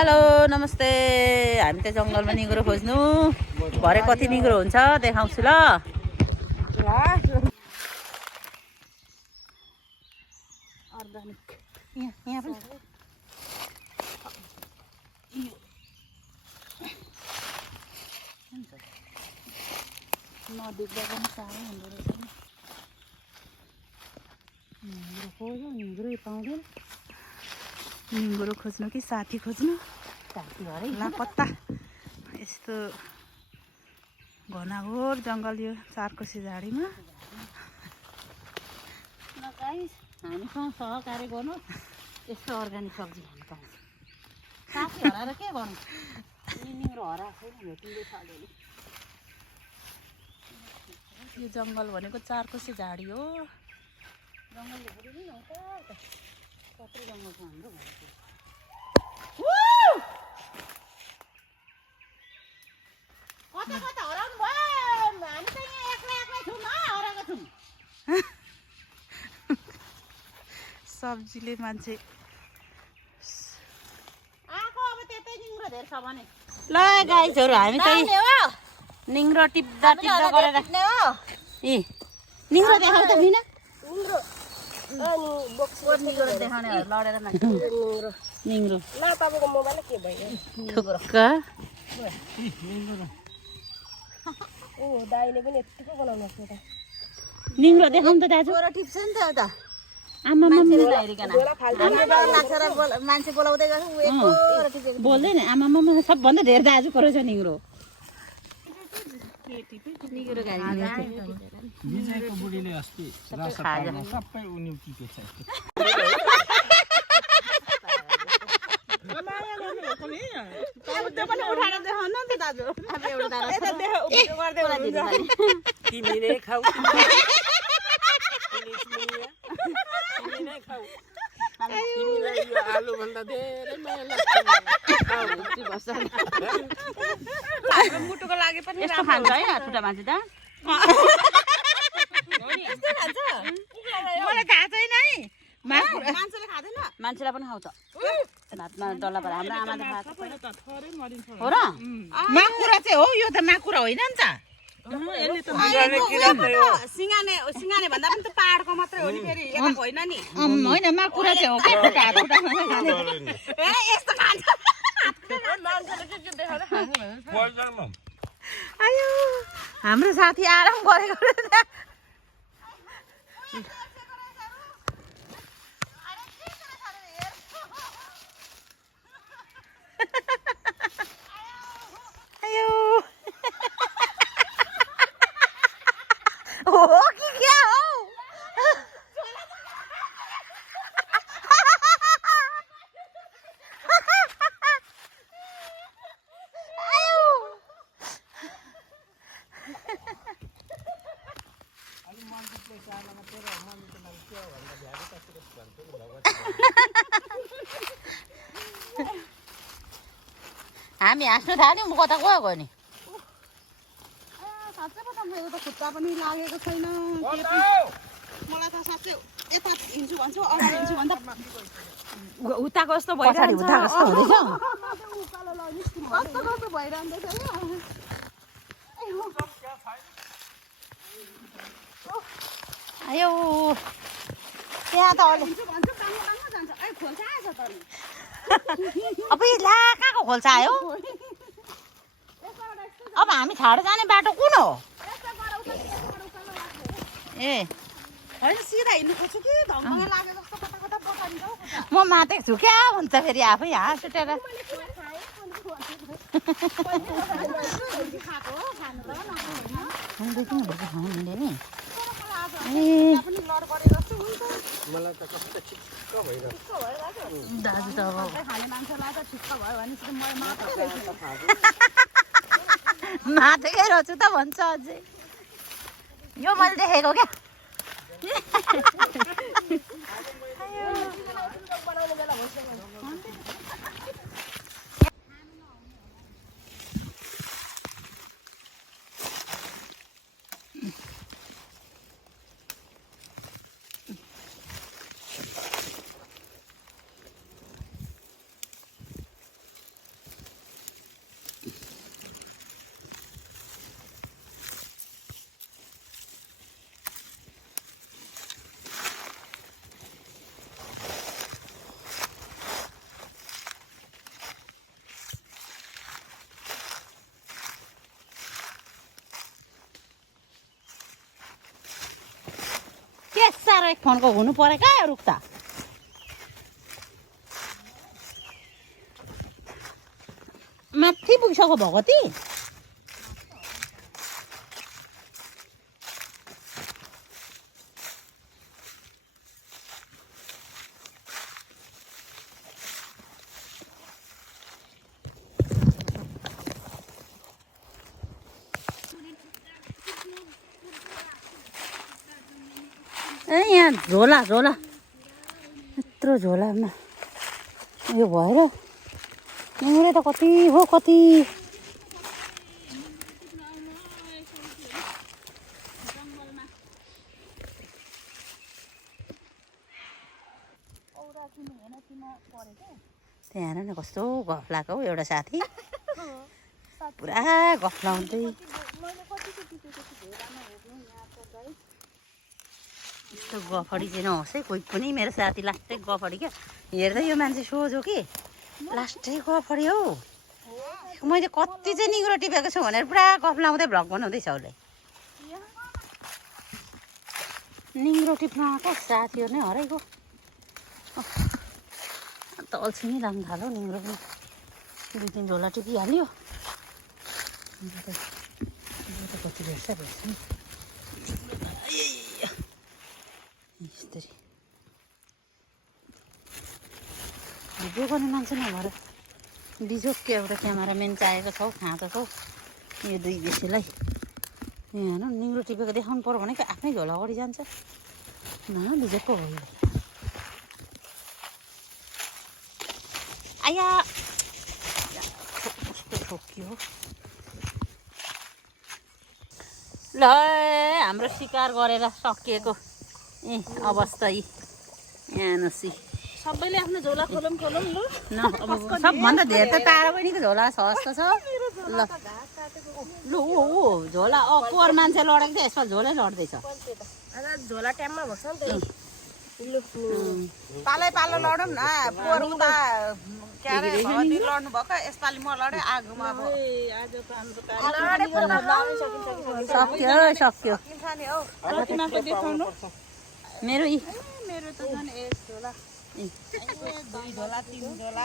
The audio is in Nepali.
हेलो नमस्ते। हामी त जङ्गलमा निगुरो खोज्नु भरे कति निगुरो हुन्छ देखाउँछु ल। अर्गानिक यहाँ पनि नदेख्दा पनि साह्रै हुँदो रहेछ नि। निगुरो खोज्यो निगुरै पाउँदैन। निगुरो खोज्नु कि साथी खोज्नु साथी भरे लापत्ता। यस्तो घनाघोर जङ्गल यो चारकोसे झाडीमा हामीसँग सहकार्य गर्नु यस्तो अर्ग्यानिक सब्जी खानु पाउँछ। साथी हराएर के गर्नु निगुरो हराएको छैन भेटिँदैछ अलिअलि। यो जङ्गल भनेको चारकोसे झाडी हो। जङ्गल देखेर नि कत्रो जङ्गल छ हाम्रो भनेको। कता कता हराउनु भयो हामी त यहाँ एक्लै एक्लै छौँ हराएको छौँ। सब्जीले मान्छे आएको अब त्यतै निगुरो धेरै छ भने ल गाइजहरू हामी चाहिँ निगुरो टिप्दा टिप्दा गरेर ए निगुरो देखाउ त मिना निगुरो देखाउने लडेर निगुरो ल तपाईँको मोबाइल के भयो ओ दाइले पनि यतिको बनाउनु पर्छ त निगुरो देखाउनु त दाजु टिप्छ नि त एउटा आमा मान्छे बोलाउँदै गर्छ बोल्दैन आमा मामा सबभन्दा धेरै दाजुको रहेछ निगुरो। विजयको बुढीले अस्ति सबै उनी टिपेछ। तिमीले खाऊ तिमीलाई यो आलुभन्दा धेरै माया लाग्छ। मुटुको लागि पनि यस्तो खान्छ है छुट्टा मान्छे त मलाई थाहा छैन है। मान्छेले खाँदैन मान्छेलाई पनि खाउँछ भातमा डल्ला परेर हाम्रो आमाले खाएको हो र। माकुरा चाहिँ हो यो त माकुरा होइन नि त। सिंगाने सिंगाने भन्दा पनि त पाहाडको मात्रै हो नि फेरि यता होइन नि। होइन माकुरा चाहिँ हो यस्तो खान्छ। आयो हाम्रो साथी आराम गरेको आयो हो कि क्या हो हामी हाँस्नु थाल्यौँ म कता गयो नि साँच्चै पो त मेरो त खुट्टा पनि लागेको छैन। मलाई त साँच्चै यता हिँड्छु भन्छु अगाडि हिँड्छु भन्दा उताको जस्तो भइरहन्छ कस्तो भइरहँदैछ आयो त्यहाँ त अब ला कहाँको खोल्सा आयो। अब हामी छाडेर जाने बाटो कुन हो ए होइन सिधा हिँड्नु खोज्छु कि धम्म लाग्यो जस्तो कता कता बगान्छ। म मातेको छु क्या भन्छ फेरि आफै हाँस उठेर नि मलाई त कस्तो छिक्क भइरहेछ दाजु त अब खाने मान्छेलाई त छिक्क भयो भने मातेकै रहेछु त भन्छ अझै यो मैले देखेको क्या। एक फोनको हुनु पर्यो क्या रुख त माथि पुगिसक्यो भगवती ए यहाँ झोला झोला यत्रो झोलामा यो भएर निङ्ग्रे त कति हो कति त्यहाँ हेर न कस्तो गफ लगाएको हौ एउटा साथी पुरा गफ लाउँदै यस्तो गफडी चाहिँ नहोस् है कोही पनि मेरो साथी लास्टै गफडी क्या हेर्दै यो मान्छे सोझो कि लास्टै गफडी हौ मैले कति चाहिँ निग्रो टिपेको छु भनेर पुरा गफ लाउँदै भ्लग बनाउँदैछ उसले निग्रो टिप्न आएको साथीहरू नै हराइको अन्त अल्छी नै लाग्नु थाल्यो निग्रो पनि 2-3 झोला टिपिहाल्यो कति भेट्छ नि यसरी भिडियो गर्ने मान्छे नभएर बिजोगको एउटा क्यामेराम्यान चाहिएको छ हौ खाँचो छ यो 2 देशीलाई यहाँ हेर्नु निङ्ग्रो टिपेको देखाउनु पर्यो भनेको आफ्नै झोला अगाडि जान्छ न बिजोगको हो आया कस्तो ठोक्यो ल हाम्रो शिकार गरेर सकिएको अवस्था यी यहाँ नसी सबैले आफ्नो झोला खोलौँ खोलौँ लु न सबभन्दा धेरै त तारा बहिनीको झोला छ जस्तो छ ल लु ऊ झोला कोर मान्छे लडेको थियो यसपालि झोलै लड्दैछ झोला ट्याममा भन्छ नि त पालै पालो लडौँ न पोहोर उता के अरे भगवती लड्नु भएको यसपालि म लडेँ आगोमा सक्यो मेरो त झन् 1 झोला 2 झोला 3 झोला